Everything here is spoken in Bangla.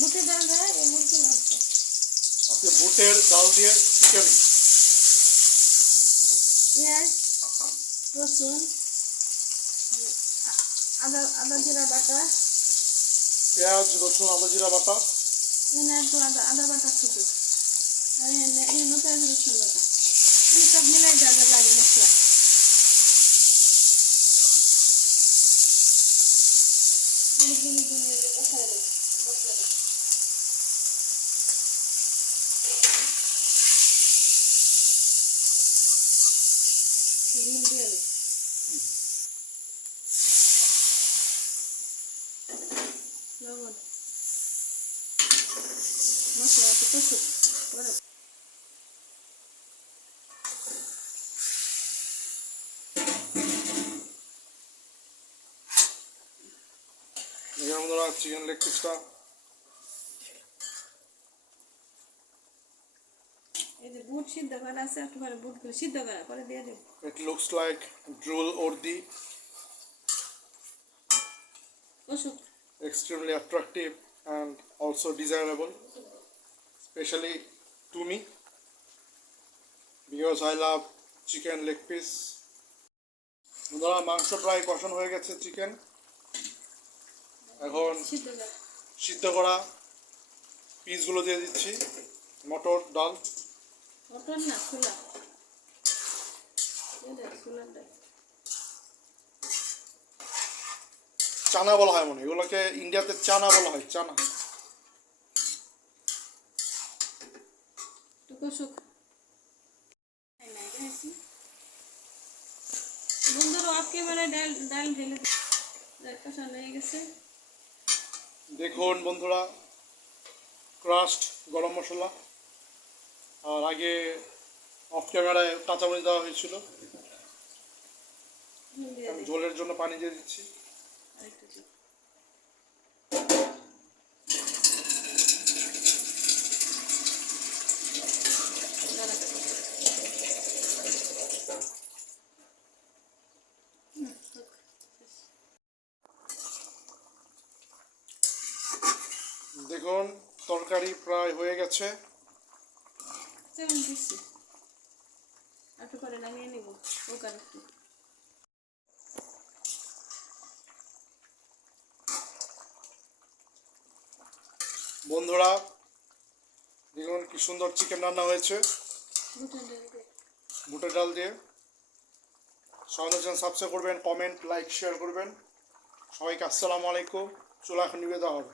মুখে ডাল দেয় এই মুরগি মাংস। আজকে বুটের ডাল দিয়ে চিকেন পেঁয়াজ রসুন আদা আদা জিরা বাটা। পেঁয়াজ রসুন আদা জিরা বাটা। এনে একটু আদা আদা বাটা শুধু আর এনে এনে পেঁয়াজ রসুন বাটা। এই সব মিলাই যা যা লাগে মশলা। গুলি গুলি গুলি মশলা দে। ঝুল দিয়ে নে। লবণ মশলা আছে কষুক পরে এখানে বন্ধুরা চিকেন লেগ পিসটা এই যে বুট সিদ্ধ করা আছে একটু করে বুটগুলো সিদ্ধ করা করে দিয়ে দেব। It looks like drool or the অসুখ। Extremely attractive and also desirable specially to me because I love chicken leg piece ধরা মাংস প্রায় কষণ হয়ে গেছে চিকেন এখন সিদ্ধ করা। পিসগুলো দিয়ে দিচ্ছি মটর ডাল। মটন না ছোলা চানা বলা হয় মনে। এগুলোকে ইন্ডিয়াতে চানা বলা হয় চানা। দেখুন বন্ধুরা ক্রাস্ট গরম মশলা। আর আগে অফ ক্যামেরায় কাঁচামরিচ দেওয়া হয়েছিল। ঝোলের জন্য পানি দিয়ে দিচ্ছি। দেখুন তরকারি প্রায় হয়ে গেছে। যেমন দিচ্ছি একটু করে নামিয়ে নিব হোক আর একটু বন্ধুরা দেখুন কি সুন্দর চিকেন রান্না হয়েছে। বুটের ডাল দিয়ে। সবাই সাবস্ক্রাইব করবেন কমেন্ট লাইক শেয়ার করবেন। সবাইকে আসসালামু আলাইকুম। চুলা এখন নিবে দেওয়া হবে